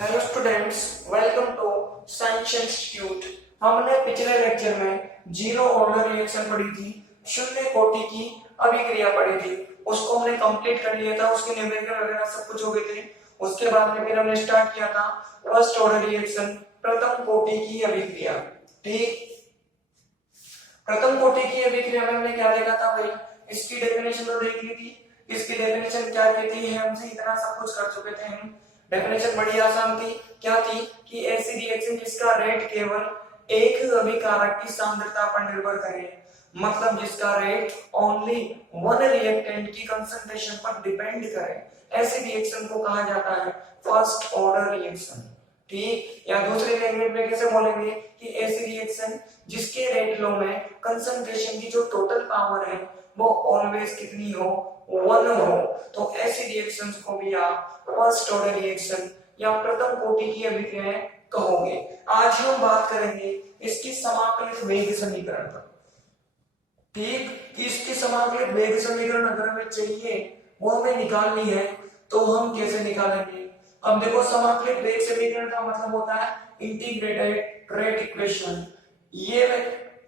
Hello students, welcome to science institute. हमने पिछले lecture में जीरो ऑर्डर रिएक्शन पढ़ी थी, शून्य कोटि की अभिक्रिया पढ़ी थी। उसको हमने कंप्लीट कर लिया था, उसके न्यूमेरिकल वगैरह सब कुछ हो गए थे। उसके बाद में फिर हमने स्टार्ट किया था फर्स्ट ऑर्डर रिएक्शन, प्रथम कोटि की अभिक्रिया। ठीक, प्रथम कोटि की अभिक्रिया में हमने क्या देखा था भाई, इसकी डेफिनेशन तो देख ली थी। इसकी डेफिनेशन क्या कहती है, हमसे इतना सब कुछ कर चुके थे हम। डेफिनेशन बड़ी आसान थी। क्या थी कि ऐसी रिएक्शन जिसका रेट केवल एक अभिकारक की सांद्रता पर निर्भर करे, मतलब जिसका रेट ओनली वन रिएक्टेंट की कंसंट्रेशन पर डिपेंड करे, ऐसी रिएक्शन को कहा जाता है फर्स्ट ऑर्डर रिएक्शन। ठीक, या दूसरे लैंग्वेज में कैसे बोलेंगे कि ऐसी रिएक्शन जिसके रेट लो में कंसंट्रेशन की जो टोटल पावर है वो ऑलवेज कितनी हो, वन हो, तो ऐसी रिएक्शंस को भी आप फर्स्ट ऑर्डर रिएक्शन या प्रथम कोटि की अभिक्रिया कहोगे। आज हम बात करेंगे इसकी समाकलित वेग समीकरण पर। ठीक, कि इसकी समाकलित वेग समीकरण अगर हमें चाहिए, वो हमें निकालनी है, तो हम कैसे निकालेंगे। अब देखो, समाकलित वेग समीकरण का मतलब होता है इंटीग्रेटेड रेट इक्वेशन। ये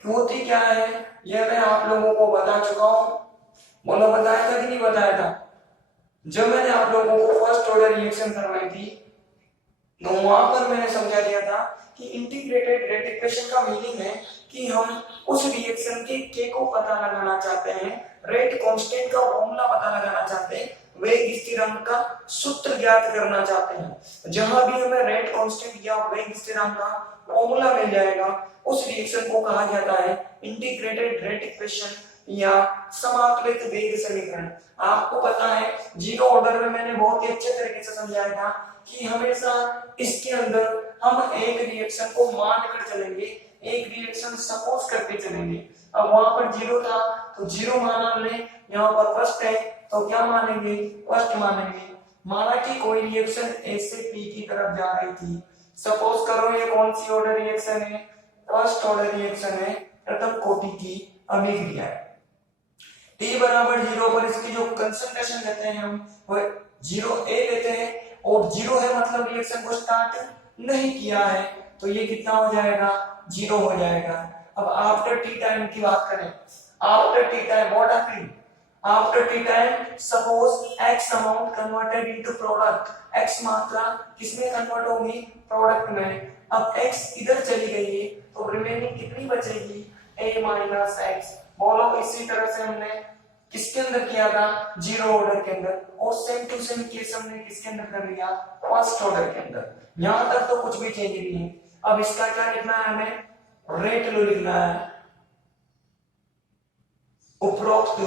होती क्या है, ये मैं आप लोगों को बता चुका हूं। बोलो, बताया था कि नहीं बताया था? जब मैंने आप लोगों को फर्स्ट ऑर्डर रिएक्शन करवाई थी, तो वहां पर मैंने समझा दिया था कि इंटीग्रेटेड रेट इक्वेशन का मीनिंग है कि हम उस रिएक्शन के को पता लगाना चाहते हैं, रेट कांस्टेंट का फॉर्मूला पता लगाना चाहते हैं, वेग स्थिरांक का सूत्र ज्ञात करना चाहते हैं। जहां भी हमें रेट कांस्टेंट या वेग स्थिरांक का फॉर्मूला मिल जाएगा, उस रिएक्शन को कहा जाता है इंटीग्रेटेड रेट इक्वेशन या समाकलित वेग समीकरण। आपको पता है, जीरो ऑर्डर में मैंने बहुत ही अच्छे तरीके से समझाया था कि हमेशा इसके अंदर हम एक रिएक्शन को मान कर चलेंगे, एक रिएक्शन सपोज करके चलेंगे। अब वहां पर जीरो था तो जीरो माना हमने, यहाँ पर फर्स्ट है तो क्या मानेंगे, फर्स्ट मानेंगे। माना कि कोई रिएक्शन ए से पी की तरफ जा रही थी। सपोज करो ये कौन सी ऑर्डर रिएक्शन है, फर्स्ट ऑर्डर रिएक्शन है, प्रथम कोटि की अभिक्रिया है। T बराबर जीरो पर इसकी जो कंसंट्रेशन लेते हैं हम, वो जीरो ए लेते हैं, और जीरो है मतलब रिएक्शन को स्टार्ट नहीं किया है, तो ये कितना हो जाएगा, जीरो हो जाएगा। अब आफ्टर टी टाइम की बात करें, after T time what happened, after T time suppose x amount converted into product, x मात्रा किसमें कन्वर्ट होगी, प्रोडक्ट में। अब x इधर चली गई है तो रिमेनिंग कितनी बचेगी, a माइनस एक्स। बोलो, इसी तरह से हमने किसके अंदर किया था, जीरो ऑर्डर के अंदर, और सेम टू सेम केस हमने किसके अंदर कर लिया, फर्स्ट ऑर्डर के अंदर। यहां तक तो कुछ भी चेंज नहीं है। अब इसका क्या लिखना है, हमें रेट लो लिखना है। उपरोक्त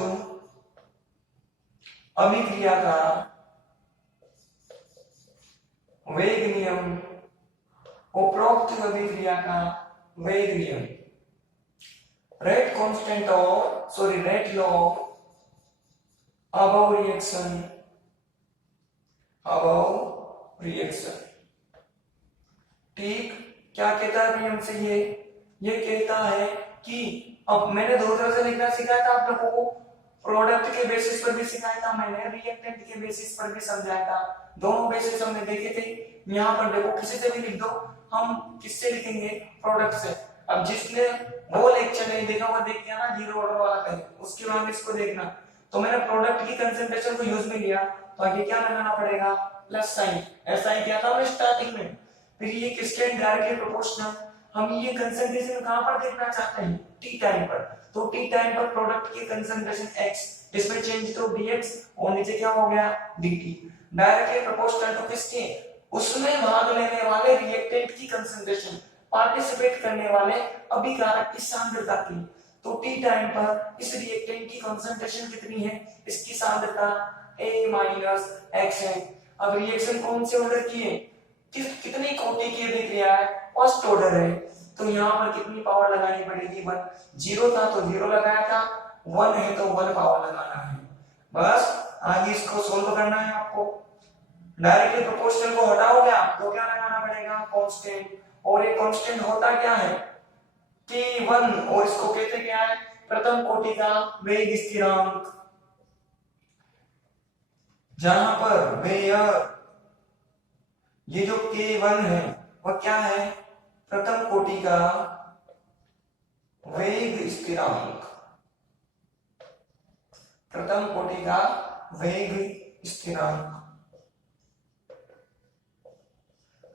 अभिक्रिया का वेग नियम, उपरोक्त अभिक्रिया का वेग नियम, rate constant of sorry rate law above reaction, above reaction। ठीक, क्या कहता है भाई हमसे, ये कहता है कि अब मैंने दो तरह से लिखना सिखाया था आप लोगों को, प्रोडक्ट के बेसिस पर भी सिखाया था मैंने, रिएक्टेंट के बेसिस पर भी समझाया था। दोनों बेसिस हमने देखे थे। यहाँ पर देखो, किसी से भी लिख दो, हम किससे लिखेंगे, प्रोडक्ट से। अब जिसने वो लेक्चर नहीं देखा वो देख के ना जीरो ऑर्डर वाला कहे, उसके बाद इसको देखना। तो मैंने प्रोडक्ट की कंसंट्रेशन को यूज में लिया, तो आगे क्या लगाना पड़ेगा, प्लस साइन। ऐसा ही किया था हमने स्टार्टिंग में। फिर ये किसके डायरेक्टली प्रोपोर्शनल, हम ये कंसंट्रेशन कहां पर देखना चाहते हैं, टी टाइम पर। तो टी टाइम पर प्रोडक्ट की कंसंट्रेशन x, इसमें चेंज तो dx, और नीचे क्या हो गया, dt। डायरेक्टली प्रोपोर्शनल टू किसके, उसमें भाग लेने वाले रिएक्टेंट की कंसंट्रेशन, पार्टिसिपेट करने वाले अभिकारक की सांद्रता की। तो टी टाइम पर इस रिएक्टेंट की कंसंट्रेशन कितनी है, इसकी सांद्रता a माइनस x है। अब रिएक्शन कौन से ऑर्डर की है, कितनी कोटि की अभिक्रिया है, फर्स्ट ऑर्डर है, तो यहाँ पर कितनी पावर लगानी पड़ेगी, वन। जीरो था तो जीरो लगाया था, वन है तो वन पावर लगाना है। बस आगे इसको सोल्व करना है आपको। डायरेक्टली प्रोपोर्शनल को हटाओगे आप तो क्या लगाना पड़ेगा, कांस्टेंट। और ये कांस्टेंट होता क्या है, T1, और इसको कहते क्या है, प्रथम कोटि का वेग स्थिरांक, जहां पर वेयर ये जो K1 है वह क्या है, प्रथम कोटि का वेग स्थिरांक, प्रथम कोटि का वेग स्थिरांक,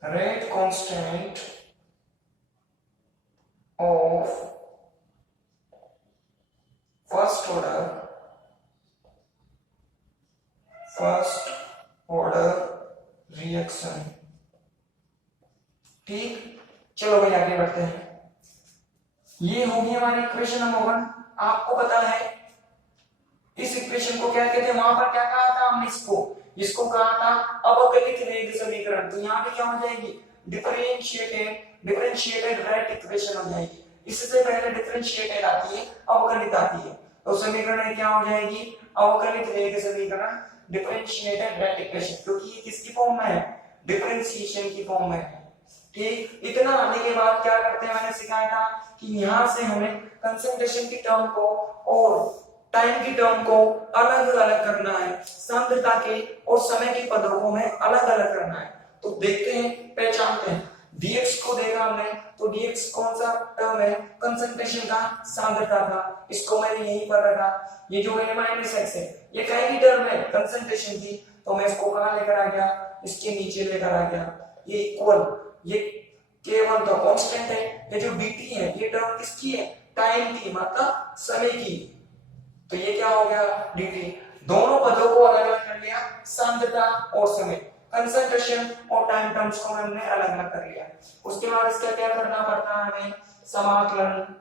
rate constant of first order reaction. ठीक, चलो भाई आगे बढ़ते हैं। ये होगी हमारी इक्वेशन नंबर 1। आपको पता है इस इक्वेशन को क्या कहते हैं, वहां पर क्या कहा था हमने, इसको कहा था अवकलित वेग समीकरण। तो यहाँ पे क्या हो जाएगी, डिफरेंशिएटेड रेट इक्वेशन हो जाएगी। इससे पहले डिफरेंशिएटेड आती है, अवकलित आती है। तो समीकरण में क्या हो जाएगी, अवकलित वेग समीकरण, डिफरेंशिएटेड रेट इक्वेशन, क्योंकि ये किसकी फॉर्म में है, डिफरेंशिएशन की फॉर्म में है। ठीक, इतना आने के बाद क्या करते हैं, मैंने सिखाया था कि यहां से हमें कंसंट्रेशन की टर्म को और टाइम की टर्म को अलग अलग करना है, सांद्रता के और समय के पदों को हमें अलग अलग करना है। तो देखते हैं, पहचानते हैं। dx को देखा हमने, तो dx कौन सा टर्म है, कंसंट्रेशन का, सांद्रता का, इसको मैंने यहीं पर रखा। ये जो a माइनस x है, ये कहीं की टर्म है, कंसंट्रेशन की, तो मैं इसको कहां लेकर आ गया, इसके नीचे लेकर आ गया। ये इक्वल, ये K1 तो कांस्टेंट है, ये जो dt है ये टर्म किसकी है, टाइम की, मतलब समय की। तो ये क्या हो गया, dt। दोनों पदों को अलग अलग कर लिया, सांद्रता और समय, कंसंट्रेशन और टाइम टर्म्स को हमने अलग अलग कर लिया। उसके बाद इसका क्या करना पड़ता है हमें, समाकलन,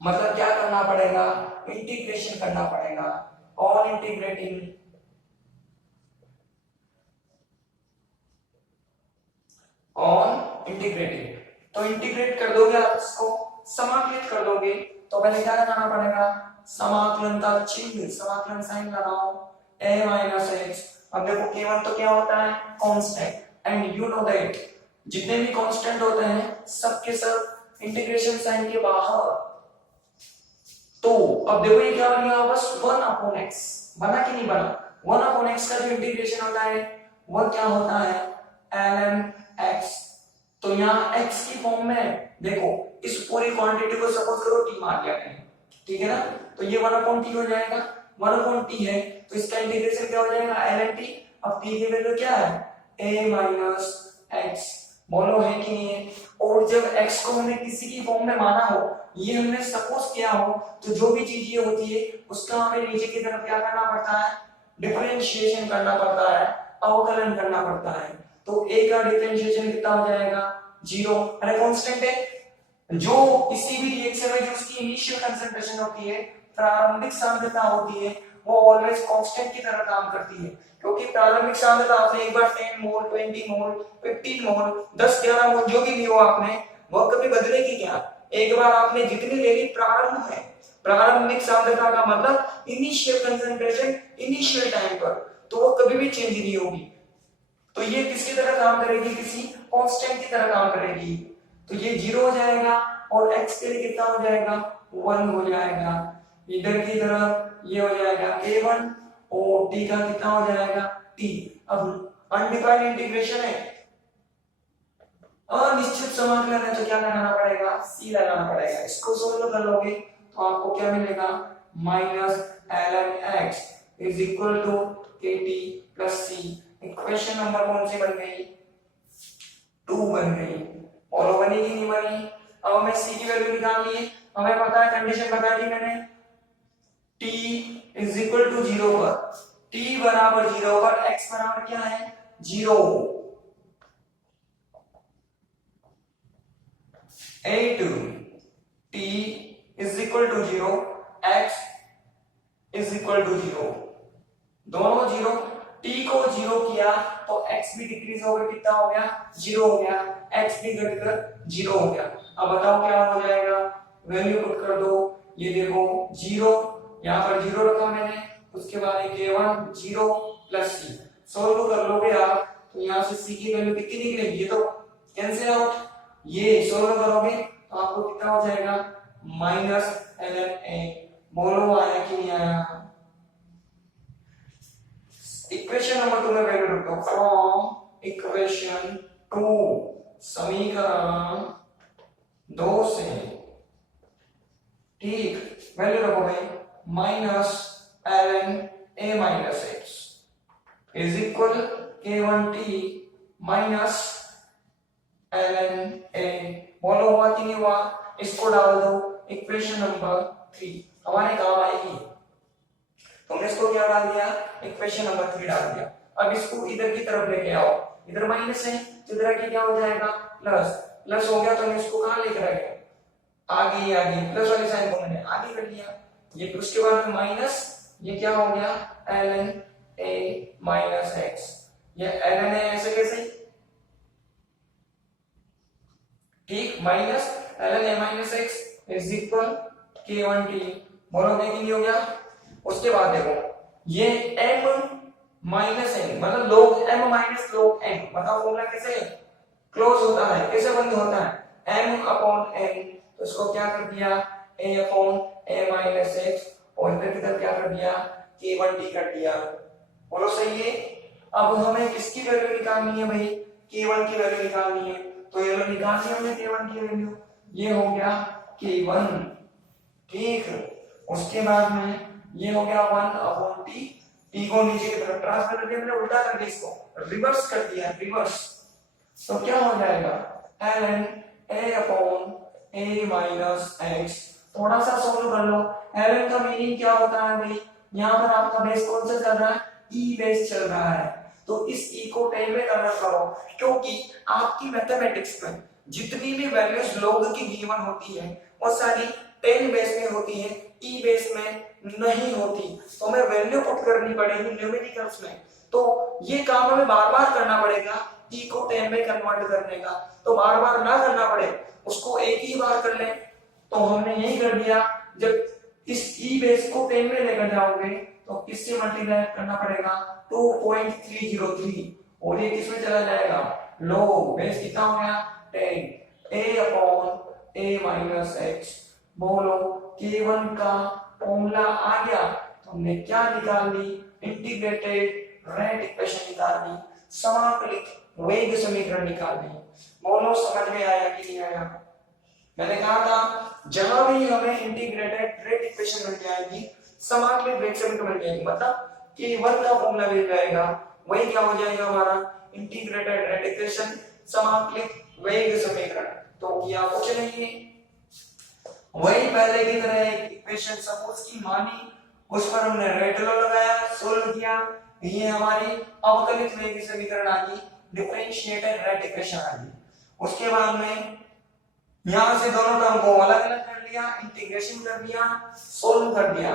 मतलब क्या करना पड़ेगा, इंटीग्रेशन करना पड़ेगा। ऑन इंटीग्रेटिंग, ऑन इंटीग्रेटिंग, तो इंटीग्रेट कर दोगे आप इसको, समाकलित कर दोगे, तो पहले क्या लगाना पड़ेगा, समाकलन का चिन्ह, समाकलन साइन लगाओ, a माइनस x। अब देखो K1 तो क्या होता है, constant, and you know that जितने भी कांस्टेंट होते हैं सबके सब इंटीग्रेशन साइन के बाहर। तो अब देखो ये क्या बन गया, बस 1 अपॉन x, बना कि नहीं बना, 1 अपॉन x का जो इंटीग्रेशन होता है वो क्या होता है, ln x। तो यहाँ x की फॉर्म में देखो, इस पूरी क्वांटिटी को सपोज करो t मान लिया मैंने, ठीक है ना, तो ये 1 अपॉन t हो जाएगा, 1 अपॉन t है, तो इसका इंटीग्रेशन क्या हो जाएगा, ln t। अब t की वैल्यू क्या है, a माइनस x, बोलो है कि नहीं है। और जब x को हमने किसी की फॉर्म में माना हो, ये हमने सपोज किया हो, तो जो भी चीज ये होती है उसका हमें नीचे की तरफ क्या करना पड़ता है, डिफरेंशिएशन करना पड़ता है, अवकलन करना पड़ता है। तो a का डिफरेंशिएशन कितना हो जाएगा, 0। अरे कांस्टेंट है, जो किसी भी रिएक्शन में जो उसकी इनिशियल कंसंट्रेशन होती है, प्रारंभिक सांद्रता होती है, वो ऑलवेज कांस्टेंट की तरह काम करती है, क्योंकि प्रारंभिक सांद्रता आपने एक बार 10 मोल, 20 मोल, 15 मोल, 10, 11 मोल जो भी ली हो आपने, वो कभी बदलेगी क्या। एक बार आपने जितनी ले ली प्रारंभ में, प्रारंभिक सांद्रता का मतलब इनिशियल कंसंट्रेशन, इनिशियल टाइम पर, तो वो कभी भी चेंज नहीं होगी। तो ये किसकी तरह काम करेगी, किसी कांस्टेंट की तरह काम करेगी। तो ये 0 हो जाएगा और x के लिए कितना हो जाएगा, 1 हो जाएगा। इधर की तरफ ये हो जाएगा a1 और t का कितना हो जाएगा, t। अब अनडिफाइंड इंटीग्रेशन है, अनिश्चित समाकलन है, तो क्या लगाना पड़ेगा, c लगाना पड़ेगा। इसको सोल्व कर लोगे तो आपको क्या मिलेगा, minus ln x is equal to kt plus c। Equation number कौन सी बन गई, 2 बन गई। और बनी कि नहीं बनी। अब हमें c की वैल्यू निकालनी है, हमें पता है, कंडीशन बता दी मैंने, t इज इक्वल टू 0 पर, t बराबर 0 पर x बराबर क्या है, 0। 8 t is equal to 0, x is equal to 0, दोनों 0। t को 0 किया तो x भी डिक्रीज हो गया, कितना हो गया, 0 हो गया, x भी घटकर 0 हो गया। अब बताओ क्या हो जाएगा, वैल्यू पुट कर दो, ये देखो 0, यहाँ पर 0 रखा मैंने, उसके बाद a1 0 प्लस c। सोल्व कर लोगे आप तो यहाँ से c की वैल्यू कितनी निकलेगी, ये तो कैंसिल आउट, ये सोल्व करोगे तो आपको कितना हो जाएगा, माइनस ln a। बोलो आया कि नहीं आया। इक्वेशन नंबर 2 में वैल्यू रखो, फ्रॉम इक्वेशन 2 समीकरण 2 से, ठीक, वैल्यू रखो भाई minus ln a minus x is equal k1t minus ln a। बोलो हुआ कि नहीं हुआ? इसको डाल दो इक्वेशन नंबर 3, हमारे काम आएगी। तुमने इसको क्या डाल दिया? इक्वेशन नंबर 3 डाल दिया। अब इसको इधर की तरफ लेके आओ, इधर माइनस है तो इधर की क्या हो जाएगा? प्लस। प्लस हो गया तो मैं इसको कहां लेकर आ गया? आगे आगे प्लस वाली साइन को मैंने आगे कर लिया, ये उसके बाद माइनस, ये क्या हो गया? ln a minus x. ये ln a ऐसे कैसे, ठीक, minus ln a minus x is equal k1t। बोलोगे कि नहीं हो गया? उसके बाद देखो ये m माइनस n मतलब log m minus log n, बताओ फॉर्मूला कैसे क्लोज होता है, कैसे बंद होता है? m अपॉन n, तो इसको क्या कर दिया? a upon a minus x, और इधर की तरफ क्या कर दिया? k1t कर दिया। बोलो सही है? अब हमें किसकी वैल्यू निकालनी है भाई? k1 की वैल्यू निकालनी है, तो ये वाली निकालनी है हमने k1 की वैल्यू, ये हो गया k1, ठीक। उसके बाद में ये हो गया 1 अपॉन t, t को नीचे की तरफ ट्रांसफर कर दिया, मैंने उल्टा कर दिया, इसको रिवर्स कर दिया, रिवर्स। तो क्या हो जाएगा? ln a upon a minus x. थोड़ा सा सोल्व कर लो। ln का मीनिंग क्या होता है भाई? यहाँ पर आपका बेस कौन सा चल रहा है? e बेस चल रहा है, तो इस e को 10 में कन्वर्ट करो, क्योंकि आपकी मैथमेटिक्स में जितनी भी वैल्यूज लोग की गिवन होती है वो सारी 10 बेस में होती है, e बेस में नहीं होती। तो हमें वैल्यू पुट करनी पड़ेगी न्यूमेरिकल्स में, तो ये काम हमें बार बार करना पड़ेगा e को 10 में कन्वर्ट करने का। तो बार बार ना करना पड़े, उसको एक ही बार कर ले, तो हमने यही कर दिया। जब इस e बेस को 10 में लेकर जाओगे तो किससे मल्टीप्लाई करना पड़ेगा? 2.303, और ये किसमें चला जाएगा? log बेस कितना हो गया? 10 a upon a minus x. बोलो k1 का फॉर्मूला आ गया, तो हमने क्या निकाल ली? इंटीग्रेटेड रेट इक्वेशन निकाल ली, समाकलित वेग समीकरण निकाल ली। बोलो समझ में आया कि नहीं आया? मैंने कहा था जहां भी हमें इंटीग्रेटेड रेट इक्वेशन मिल जाएगी, समाकलित वेग समीकरण मिल जाएगी, मतलब k1 का फॉर्मूला मिल जाएगा, वही क्या हो जाएगा हमारा? इंटीग्रेटेड रेट इक्वेशन, समाकलित वेग समीकरण। तो किया कुछ नहीं है, वही पहले की तरह एक इक्वेशन सपोज की मानी, उस पर हमने रेट लॉ लगाया, सोल्व किया, ये हमारी अवकलित वेग समीकरण आ गई, डिफरेंशिएटेड रेट इक्वेशन आ गई। उसके बाद में यहां से दोनों टर्म को अलग अलग कर लिया, इंटीग्रेशन कर दिया, सोल्व कर दिया,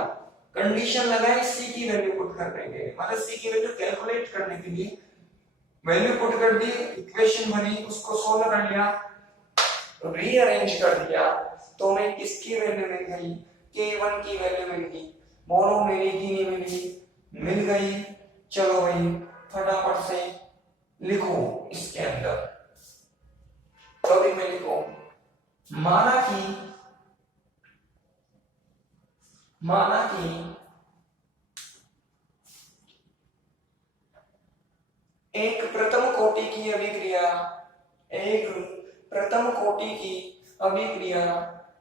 कंडीशन लगाई c की वैल्यू पुट करने के लिए, मतलब c की वैल्यू कैलकुलेट करने के लिए वैल्यू पुट कर दी, इक्वेशन बनी, उसको सोल्व कर लिया, रीअरेंज कर दिया, तो हमें किसकी वैल्यू मिल गई? k1 की वैल्यू मिल गई। बोलो मिली कि नहीं मिली? मिल गई। चलो भाई फटाफट से लिखो इसके अंदर, टॉपिक में लिखो, माना कि एक प्रथम कोटि की अभिक्रिया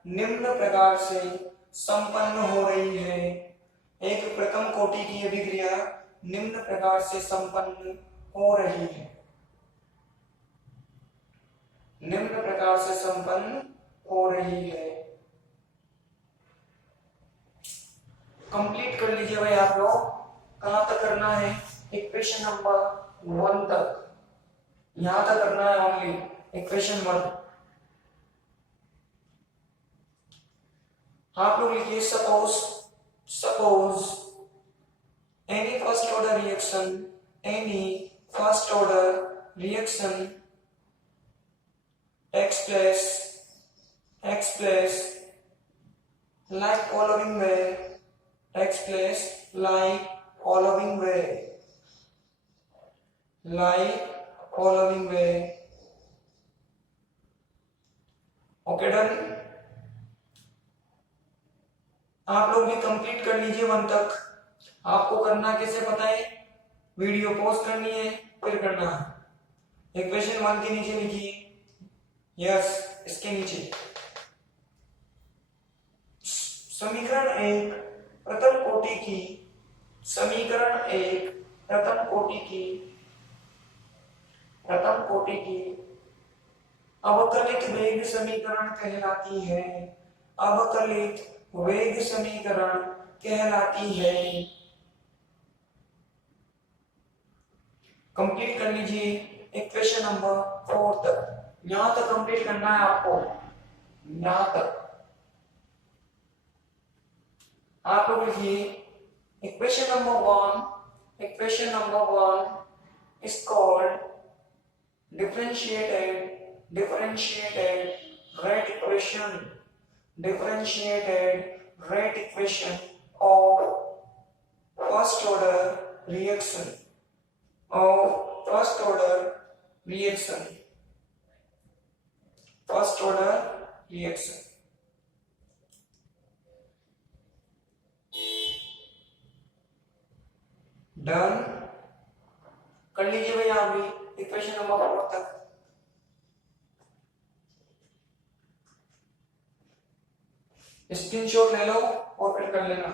निम्न प्रकार से संपन्न हो रही है। एक प्रथम कोटि की अभिक्रिया निम्न प्रकार से संपन्न हो रही है, निम्न प्रकार से संपन्न हो रही है। कंप्लीट कर लीजिए भाई आप लोग। कहां तक करना है? इक्वेशन नंबर 1 तक, यहां तक करना है ओनली, इक्वेशन 1। आप लोग लिखिए suppose any first order reaction takes place like following way, okay done. आप लोग भी कंप्लीट कर लीजिए 1 तक। आपको करना कैसे पता है? वीडियो पॉज करनी है, फिर करना है। इक्वेशन 1 के नीचे लिखिए, यस इसके नीचे। समीकरण एक प्रथम कोटि की, समीकरण एक प्रथम कोटि की अवकलित वेग समीकरण कहलाती है। अवकलित वेग समीकरण कहलाती है। कंप्लीट कर लीजिए इक्वेशन नंबर 4 तक, यहां तक कंप्लीट करना है आपको, यहां तक। आप लोग लिखिए equation number 1 is called differentiated rate equation of first order reaction done कर लीजिए भैया अभी इक्वेशन नंबर 4 तक। स्क्रीनशॉट ले लो और फिर कर लेना।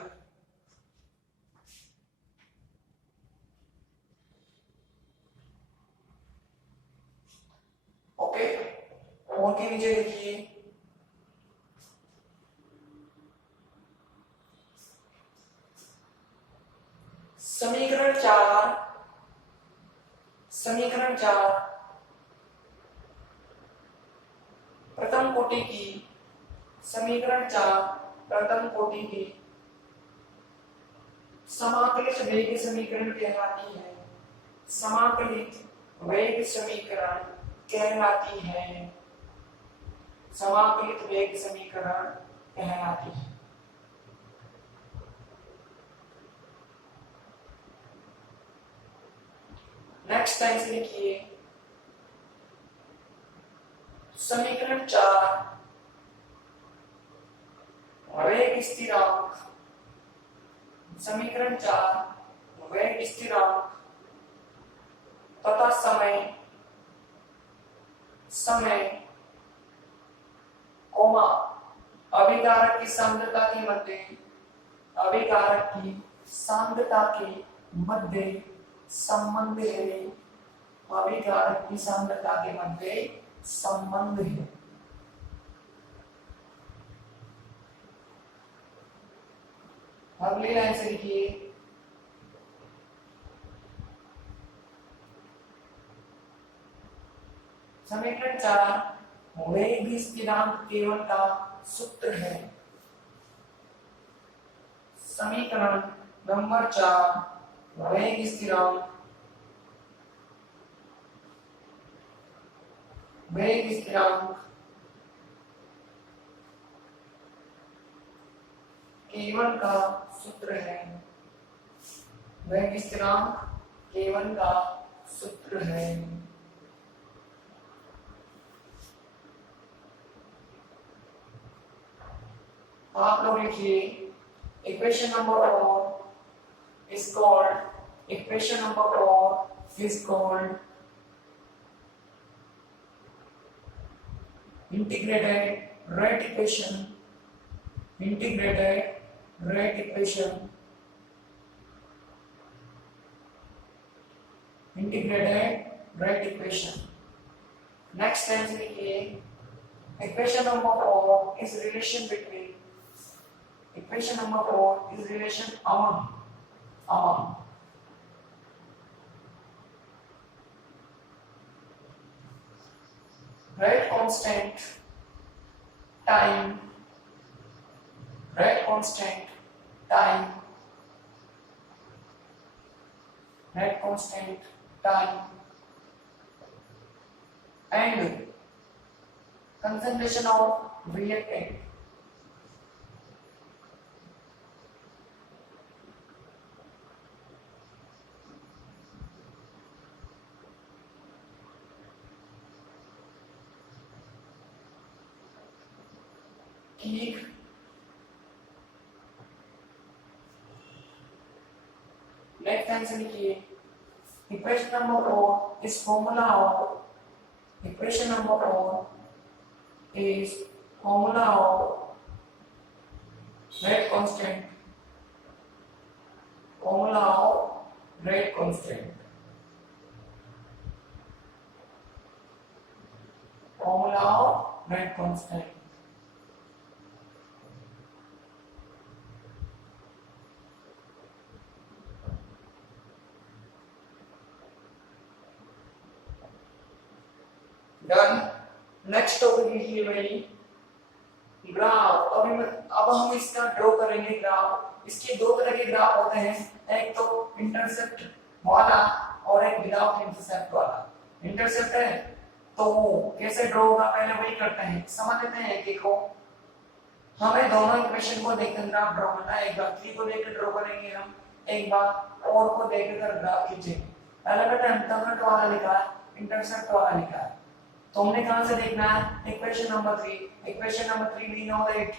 ओके, और के नीचे लिखिए समीकरण 4 प्रथम कोटि की, समीकरण 4 प्रथम कोटि की समाकलित वेग समीकरण कहलाती है। समाकलित वेग समीकरण कहलाती है। समाकलित वेग समीकरण कहलाती है। नेक्स्ट टाइम से लिखिए समीकरण 4 वेग स्थिरांक, समीकरण 4 वेग स्थिरांक तथा समय कोमा अभिकारक की सांद्रता के मध्य, अभिकारक की सांद्रता के मध्य संबंध है। अभिकारक की सांद्रता के मध्य संबंध है। अगली लाइन से लिखिए समीकरण 4 वेग स्थिरांक केवल का सूत्र है। समीकरण नंबर 4 वेग स्थिरांक केवल का सूत्र है। वेग स्थिरांक केवल का सूत्र है। आप लोग लिखिए equation number 4 is called integrated rate equation next time लिखिए equation number 4 is relation between, equation number 4 is relation among rate constant time and concentration of reactant. ठीक, नेक्स्ट आंसर लिखिए equation number 4 is formula of Equation number 4 is formula of rate constant. Formula of rate constant. Formula of rate constant. Done. Next topic लिखिए भाई graph. अब हम इसका draw करेंगे graph. इसके दो तरह के ग्राफ होते हैं, एक तो इंटरसेप्ट वाला और एक विदाउट इंटरसेप्ट वाला। इंटरसेप्ट है तो कैसे ड्रॉ होगा पहले वही करते हैं, समझ लेते हैं एक एक को। हमें दोनों इक्वेशन को देखकर ग्राफ ड्रॉ करना है। एक बार 3 को लेकर ड्रॉ करेंगे हम, एक बार 4 को देखकर ग्राफ खींचेंगे। पहले मैंने इंटरसेप्ट वाला लिखा है, इंटरसेप्ट वाला लिखा है, तो हमने कहां से देखना है? Equation number 3। Equation number 3 we know that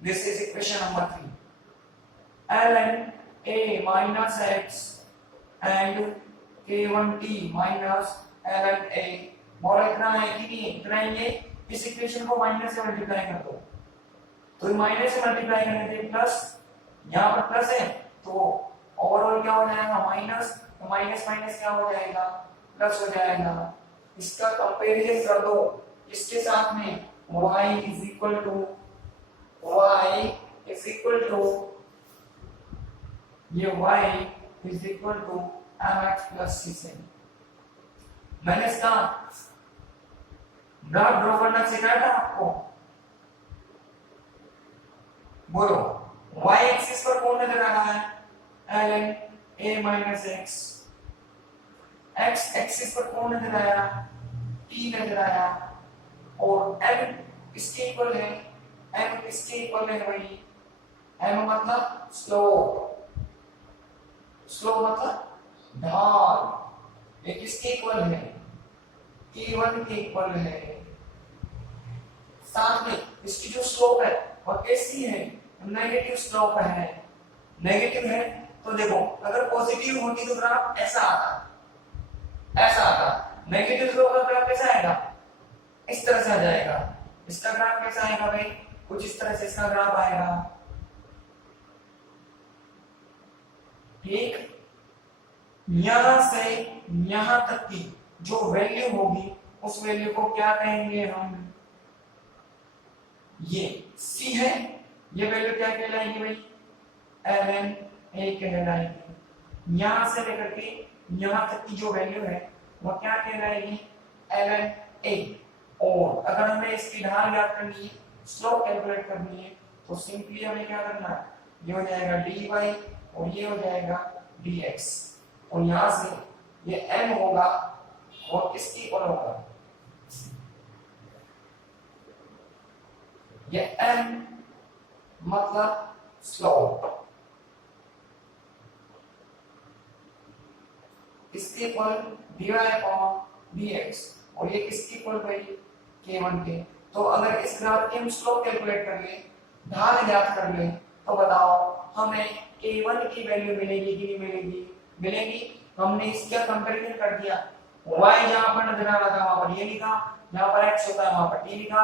this is equation number 3, ln a minus x and k1t minus ln a। और इतना है कि नहीं इतना ही है, इस इक्वेशन को माइनस से मल्टीप्लाई कर दो, तो माइनस से मल्टीप्लाई करने से प्लस, यहाँ पर प्लस है तो ओवरऑल क्या हो जाएगा माइनस, तो माइनस माइनस क्या हो जाएगा प्लस हो जाएगा। इसका कंपैरिजन कर दो इसके साथ में, y is equal to ये y is equal to mx plus c। मैंने इसका ग्राफ ड्रॉ करना सिखाया था आपको, बोलो y एक्सिस पर कौन नजर आ रहा है? ln a minus x। x axis पर कौन नजर आया? t नजर आया। और m इसके इक्वल है, m इसके इक्वल है भाई, m मतलब स्लोप, स्लोप मतलब ढाल। एक इसके इक्वल है, t1 के इक्वल है। साथ में इसकी जो स्लोप है वो कैसी है? नेगेटिव स्लोप है। नेगेटिव है तो देखो अगर पॉजिटिव होती तो ग्राफ ऐसा आता, ऐसा आता। नेगेटिव स्लोप का ग्राफ कैसा आएगा? इस तरह से आ जाएगा। इसका ग्राफ कैसा आएगा भाई? कुछ इस तरह से इसका ग्राफ आएगा, ठीक। यहां से यहां तक की जो वैल्यू होगी उस वैल्यू को क्या कहेंगे हम? ये c है, ये वैल्यू क्या कहलाएगी भाई? ln a कहलाएगी। यहां से लेकर के यहां तक की जो वैल्यू है वो क्या कहलाएगी? ln a। और अगर हमें इसकी ढाल ज्ञात करनी है, स्लोप कैलकुलेट करनी है, तो सिंपली हमें क्या करना है? ये हो जाएगा dy और ये हो जाएगा dx। और यहां से ये m होगा और किसकी इक्वल होगा? ये m मतलब स्लोप, इसके इक्वल dy अपॉन dx। और ये किसकी इक्वल भाई? k1 के। तो अगर इस ग्राफ की हम स्लोप कैलकुलेट कर ले, ढाल ज्ञात कर ले, तो बताओ हमें k1 की वैल्यू मिलेगी कि नहीं मिलेगी? मिलेगी। हमने इसका कंपैरिजन कर दिया, y जहां पर नजर आ रहा था वहां पर ये लिखा, जहां पर x होता है वहां पर t लिखा।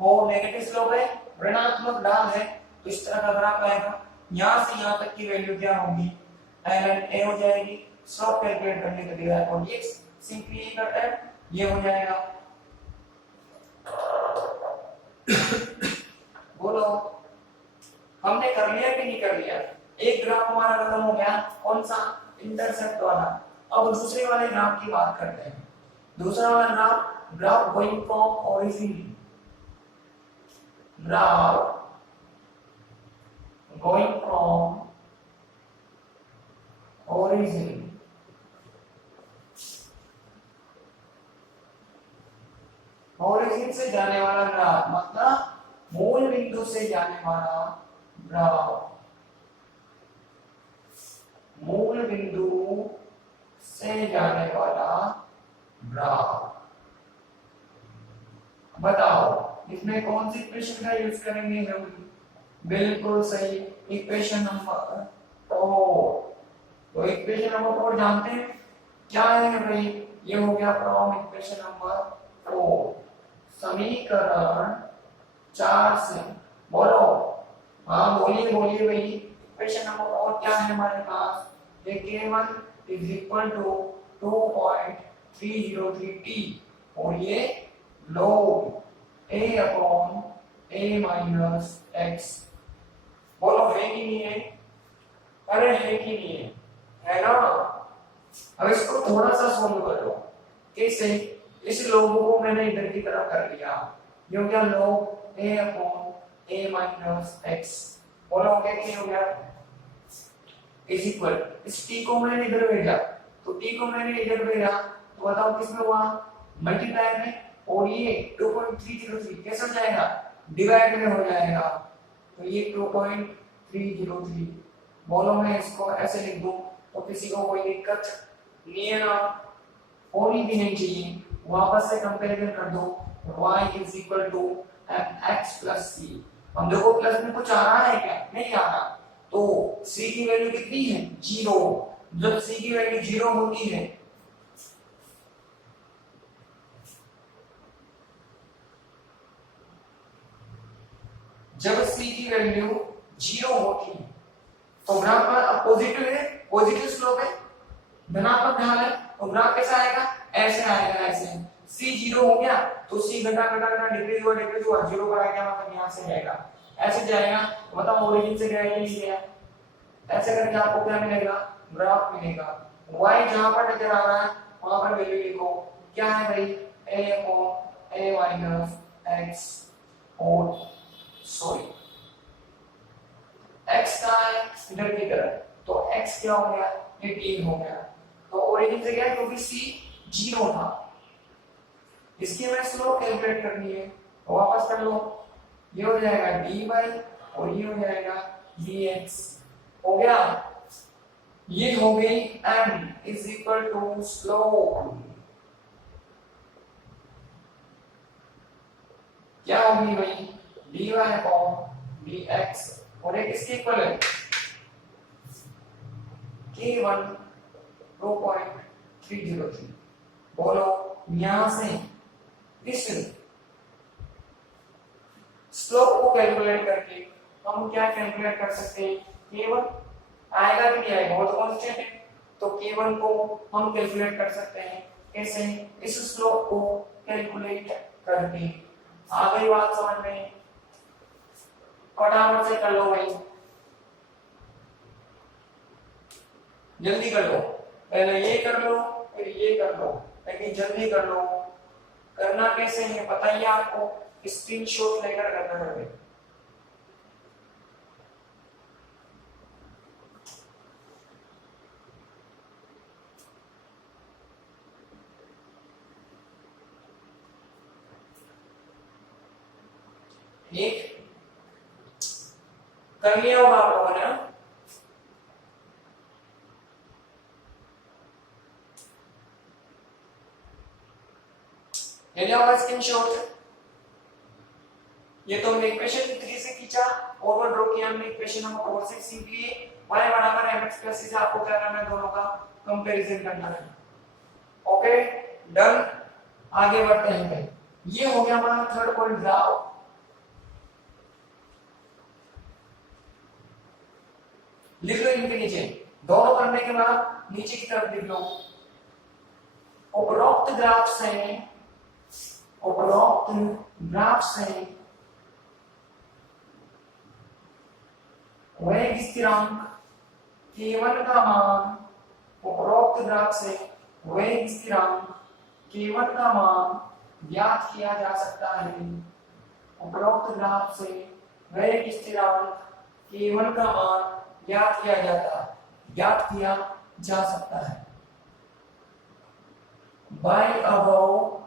और नेगेटिव स्लोप है, ऋणात्मक ढाल है, तो इस तरह का ग्राफ आएगा। यहां से यहां तक की वैल्यू क्या होगी? ln a हो जाएगी। स्लोप कैलकुलेट करने के लिए अपॉन x सिंपली करते हैं, ये हो जाएगा। बोलो हमने कर लिया कि नहीं कर लिया? एक ग्राफ हमारा खत्म हो गया, कौन सा? इंटरसेप्ट वाला। अब दूसरे वाले ग्राफ की बात करते हैं। दूसरा वाला graph, graph going from origin, graph going from origin. Origin से जाने वाला ग्राफ मतलब मूल बिंदु से जाने वाला ग्राफ, मूल बिंदु से जाने वाला ग्राफ। बताओ इसमें कौन सी इक्वेशन का यूज करेंगे हम? बिल्कुल सही, इक्वेशन नंबर 4। तो इक्वेशन नंबर 4 जानते हैं क्या है भाई? ये हो गया फ्रॉम इक्वेशन नंबर 4। 4 समीकरण 4 से बोलो। हाँ बोलिए बोलिए भाई। क्वेश्चन नंबर और क्या है हमारे पास? ये k1 is equal to 2.303t और ये log a upon a minus x। बोलो है कि नहीं है? अरे है कि नहीं है? है ना? अब इसको थोड़ा सा सोल्व करो। कैसे? इस लोगों को मैंने इधर की तरफ कर लिया। ये हो गया log a upon a minus x। बोलो क्या हो गया? इज इक्वल, इस t को मैंने इधर भेजा तो t को मैंने इधर भेजा तो बताओ किसमें हुआ? मल्टीप्लाई में। और ये 2.303 कैसे हो जाएगा? डिवाइड में हो जाएगा। तो ये 2.303। बोलो मैं इसको ऐसे लिख दूं तो किसी को कोई दिक्कत नहीं है ना? होनी भी नहीं चाहिए। वापस से कंपैरिजन कर दो। y is equal to mx plus c। हम देखो प्लस में कुछ आ रहा है क्या? नहीं आ रहा। तो c की वैल्यू कितनी है? 0। जब c की वैल्यू 0 होती है जब c की वैल्यू 0 होती है तो ग्राफ पर पॉजिटिव है, पॉजिटिव स्लोप है, धनात्मक ढाल है, तो ग्राफ कैसा आएगा? ऐसे आएगा, ऐसे। c 0 हो गया तो c घटा घटा घटा डिक्रीज हुआ 0 पर आ गया, मतलब यहां से जाएगा, ऐसे जाएगा। तो बताओ ओरिजिन से गया ये नहीं गया? ऐसे करके आपको क्या मिलेगा? ग्राफ मिलेगा। y जहां पर नजर आ रहा है वहां पर वैल्यू लिखो। क्या है भाई? a upon a minus x। और सॉरी x का है इधर की तरफ, तो x क्या हो गया? ये t हो गया। तो ओरिजिन से गया क्योंकि c 0 था। इसकी हमें स्लोप कैलकुलेट करनी है तो वापस कर लो। ये हो जाएगा dy और ये हो जाएगा dx। हो गया? ये हो गई m is equal to slope. क्या होगी भाई? dy अपॉन dx और एक इसके इक्वल है k1 2.303। बोलो यहां से इस स्लोप को कैलकुलेट करके हम क्या कैलकुलेट कर सकते हैं? k1 आएगा कि नहीं आएगा? वो तो कांस्टेंट है, तो k1 को हम कैलकुलेट कर सकते हैं। कैसे? इस स्लोप को कैलकुलेट करके। आ गई बात समझ में? फटाफट से कर लो भाई, जल्दी कर लो। पहले ये कर लो फिर ये कर लो, लेकिन जल्दी कर लो। करना कैसे है बताइए आपको? स्क्रीनशॉट लेकर करना है। ठीक कर लिया होगा आप लोगों ने? ले लिया होगा स्क्रीनशॉट। ये तो हमने इक्वेशन 3 से खींचा और वो ड्रॉ किया हमने इक्वेशन नंबर 4 से। सिंपली y बराबर mx प्लस c से आपको क्या करना है? दोनों का कंपैरिजन करना है। Okay done. आगे बढ़ते हैं भाई। ये हो गया हमारा थर्ड पॉइंट। ग्राफ लिख लो इनके नीचे। दोनों करने के बाद नीचे की तरफ लिख लो। उपरोक्त ग्राफ से वेग स्थिरांक k1 का मान, उपरोक्त ग्राफ से वेग स्थिरांक k1 का मान ज्ञात किया जा सकता है। उपरोक्त ग्राफ से वेग स्थिरांक k1 का मान ज्ञात किया जा सकता है by above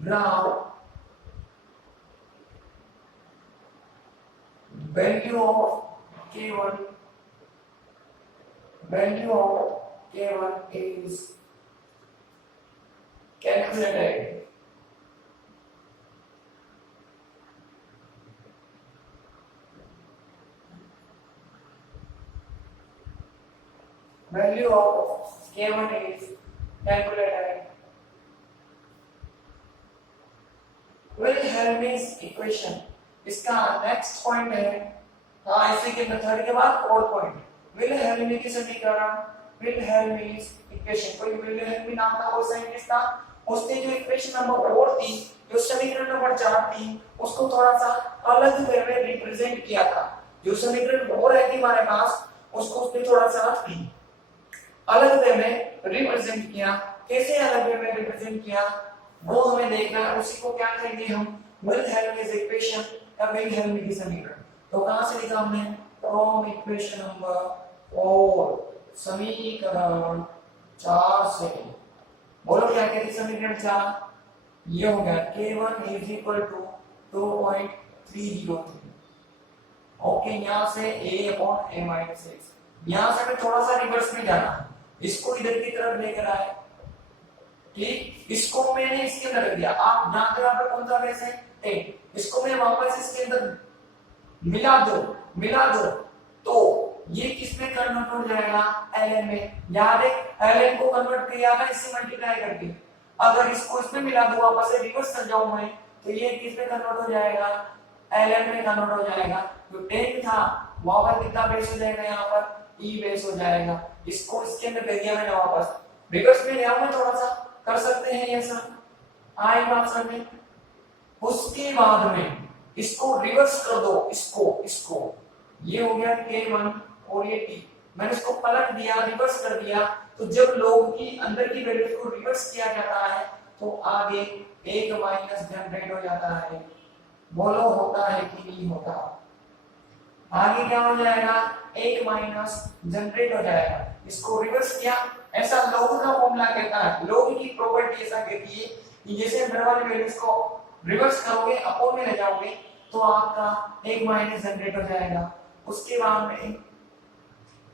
graph value of k1 is calculated value of K1 is calculated. Wilhelmy's equation, इसका नेक्स्ट पॉइंट है, हाँ इसी के मेथड के बाद और पॉइंट, विलहेल्मी की समीकरण, विलहेल्मीज इक्वेशन। कोई विलहेल्मी नाम का वो साइंटिस्ट था, उसने जो इक्वेशन नंबर 4 थी, जो समीकरण नंबर 4 थी, उसको थोड़ा सा अलग वे में रिप्रेजेंट किया था। जो समीकरण 4 है हमारे पास, उसको उसने थोड़ा सा अलग वे में रिप्रेजेंट किया। कैसे अलग वे में रिप्रेजेंट किया वो हमें देखना है, उसी को क्या करेंगे हम, विलहेल्मीज इक्वेशन या विलहेल्मी की समीकरण। तो कहां से लिखा हमने, फ्रॉम इक्वेशन नंबर 4, समीकरण 4 से। बोलो क्या कहती समीकरण 4, ये हो गया K1 is equal to 2.303। Okay, यहां से a upon a minus x, यहां से हमें थोड़ा सा रिवर्स में जाना है, इसको इधर की तरफ लेकर आए, ठीक, इसको मैंने इसके अंदर रख दिया, आप जानते हो यहाँ पे कौन सा बेस है 10, इसको मैं वापस इसके अंदर मिला दो तो ये किसमें कन्वर्ट हो जाएगा, ln में। याद है ln को कन्वर्ट किया था इससे मल्टीप्लाई करके, अगर इसको इसमें मिला दूं वापस से रिवर्स कर जाऊं मैं, तो ये किसमें कन्वर्ट हो जाएगा, ln में कन्वर्ट हो जाएगा। तो 10 था वहां पर कितना बेस हो जाएगा, यहाँ पर e बेस हो जाएगा, इसको इसके अंदर दे दिया मैंने वापस, रिवर्स में लिया मैं, थोड़ा सा कर सकते हैं ये सब, आई बात समझ। उसके बाद में इसको रिवर्स कर दो, इसको ये हो गया K1 और ये T, मैंने इसको पलट दिया, रिवर्स कर दिया, तो जब लोग की अंदर की वैल्यू को रिवर्स किया जाता है तो आगे एक माइनस जनरेट हो जाता है। बोलो होता है कि नहीं होता, आगे क्या हो जाएगा, एक माइनस जनरेट हो जाएगा, इसको रिवर्स किया, ऐसा लोग का फॉर्मूला कहता है, लोग की प्रॉपर्टी ऐसा कहती है कि जैसे अंदर वाली वैल्यूज को रिवर्स करोगे, अपोन में ले जाओगे, तो आपका एक माइनस जनरेट हो जाएगा। उसके बाद में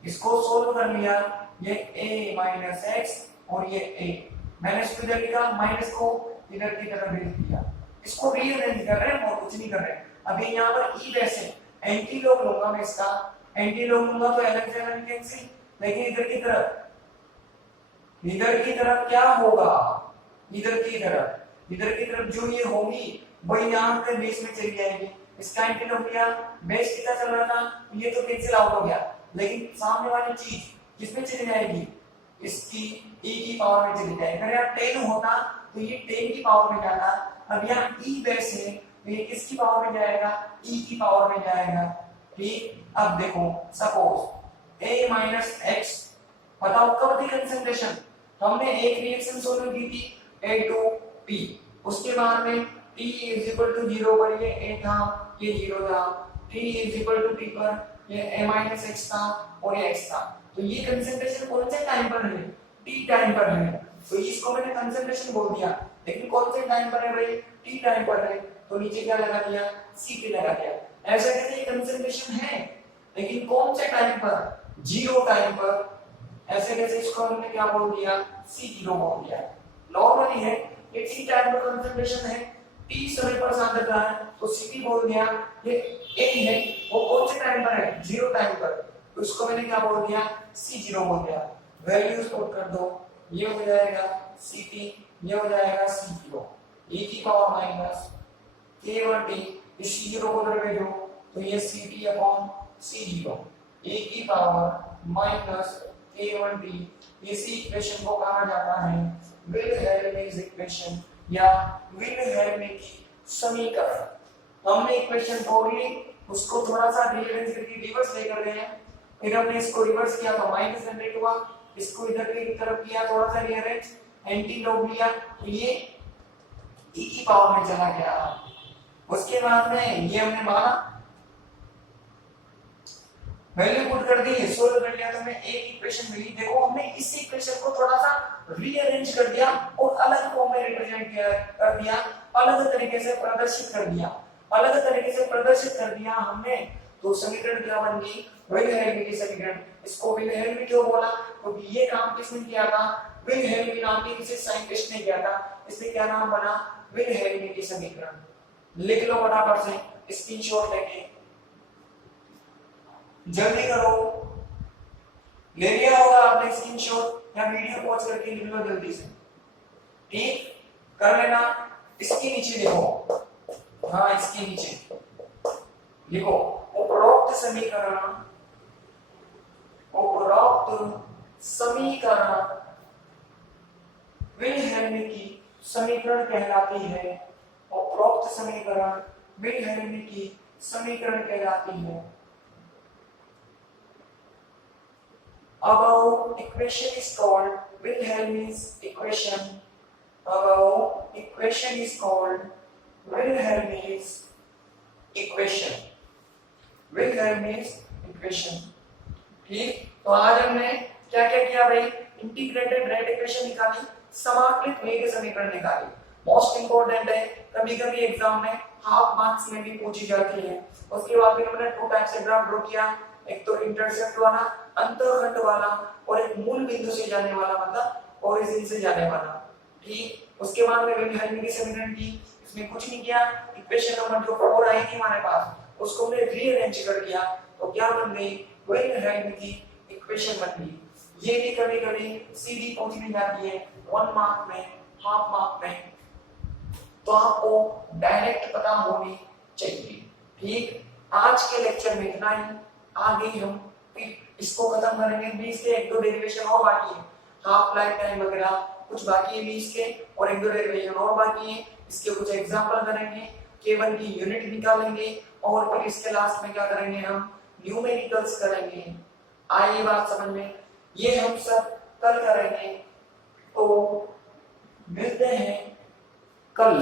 इसको सोल्व कर लिया, ये a माइनस एक्स और ये a, मैंने इसको इधर लिखा, माइनस को इधर की तरफ भेज दिया, इसको रीअरेंज कर रहे हैं और कुछ नहीं कर रहे हैं। अभी यहाँ पर e वैसे एंटी लॉग लूंगा मैं, इसका एंटी लॉग लूंगा तो ln से ln कैंसिल, लेकिन इधर की तरफ क्या होगा, इधर की तरफ जो ये होगी वही यहाँ पे बेस में चली जाएगी, इसका एंटी लॉग लिया, बेस कितना चल रहा था, ये तो कैंसिल आउट हो गया, लेकिन सामने वाली चीज किसमें चली जाएगी, इसकी e की पावर में चली जाएगी। अगर यहाँ 10 होता तो ये 10 की पावर में जाता, अब यहाँ e बेस है तो ये किसकी पावर में जाएगा, e की पावर में जाएगा, ठीक। अब देखो सपोज a माइनस एक्स, बताओ कब थी कंसंट्रेशन, हमने एक रिएक्शन सोल्व की थी A2P, उसके बाद में t इज इक्वल टू 0 पर ये a था, ये 0 था, t is equal to t पर ये a माइनस एक्स था और ये x था, तो ये कंसंट्रेशन कौन से टाइम पर है, t टाइम पर है, तो इसको मैंने कंसंट्रेशन बोल दिया, लेकिन कौन से टाइम पर है भाई, t टाइम पर है, तो नीचे क्या लगा दिया, Ct लगा दिया। ऐसा कैसे कंसंट्रेशन है, लेकिन कौन से टाइम पर, 0 टाइम पर, ऐसे कैसे इसको हमने क्या बोल दिया, C0 बोल दिया। नॉर्मली है ये t टाइम पर कंसंट्रेशन है, t समय पर सांद्रता है, तो Ct बोल दिया, ये A है वो कौन से टाइम पर है, 0 टाइम पर, तो इसको मैंने क्या बोल दिया, C0 बोल दिया। वैल्यूज पुट कर दो, ये हो जाएगा Ct, ये हो जाएगा C0, e की पावर माइनस K1t, इस C0 को उधर भेजो तो ये Ct अपॉन C0, e की पावर माइनस K1t, इसी इक्वेशन को कहा जाता है विलहेल्मीज इक्वेशन या विलहेल्मी की समीकरण। हमने इक्वेशन तोड़ ली, उसको थोड़ा सा रीअरेंज करके रिवर्स लेकर गए हैं, फिर हमने इसको रिवर्स किया तो माइनस जनरेट हुआ, इसको इधर की तरफ किया थोड़ा सा रीअरेंज, एंटी लॉग लिया तो ये e की पावर में चला गया। उसके बाद में ये हमने माना, वैल्यू पुट कर दी, सोल्व कर लिया तो हमें एक इक्वेशन मिली। देखो हमने इस इक्वेशन को थोड़ा सा रीअरेंज कर दिया और अलग फॉर्म में रिप्रेजेंट कर दिया, अलग तरीके से प्रदर्शित कर दिया हमने, तो समीकरण क्या बन गई, विलहेल्मी की समीकरण। इसको विलहेल्मी क्यों बोला, क्योंकि तो ये काम किसने किया था, विलहेल्मी नाम के किसी साइंटिस्ट ने किया था, इसलिए क्या नाम बना, विलहेल्मी की समीकरण। लिख लो फटाफट से, स्क्रीनशॉट लेके जल्दी करो, ले लिया होगा आपने स्क्रीनशॉट या वीडियो पॉज करके लिख लो जल्दी से, ठीक कर लेना। इसके नीचे देखो, हाँ इसके नीचे लिखो उपरोक्त समीकरण, उपरोक्त समीकरण विलहेल्मी की समीकरण कहलाती है। उपरोक्त समीकरण विलहेल्मी की समीकरण कहलाती है। Above equation is called Wilhelm's equation. Above equation is called Wilhelm's equation. Wilhelm's equation. ठीक, तो आज हमने क्या क्या किया भाई? इंटीग्रेटेड रेट इक्वेशन निकाली, समाकलित वेग समीकरण निकाली। मोस्ट इंपोर्टेंट है, कभी कभी एग्जाम में हाफ मार्क्स में भी पूछी जाती है। उसके बाद फिर हमने टू टाइप्स से ग्राफ ड्रॉ किया, एक तो इंटरसेप्ट वाला, अंतःखंड वाला, और एक मूल बिंदु से जाने वाला, मतलब ओरिजिन से जाने वाला। ठीक, उसके बाद में विलहेल्मी की समीकरण की, इसमें कुछ नहीं किया, इक्वेशन नंबर जो 4 आई थी हमारे पास उसको हमने रीअरेंज कर दिया, तो क्या बन गई? विलहेल्मी की इक्वेशन बन गई। ये भी कभी कभी सीधी पूछ ली जाती है 1 मार्क में, हाफ मार्क में, तो आपको डायरेक्ट पता होनी चाहिए। ठीक, आज के लेक्चर में इतना ही, आगे हम इसको खत्म करेंगे। 20 के 1-2 डेरिवेशन और बाकी है, हाफ लाइफ टाइम वगैरह कुछ बाकी है 20 के, और 1-2 डेरिवेशन और बाकी है। इसके कुछ एग्जांपल करेंगे, केवल की यूनिट निकालेंगे, और फिर इसके लास्ट में क्या करेंगे? हम न्यूमेरिकल्स करेंगे। आइए बात समझ में, ये हम सब कल करेंगे, तो मिलते हैं कल।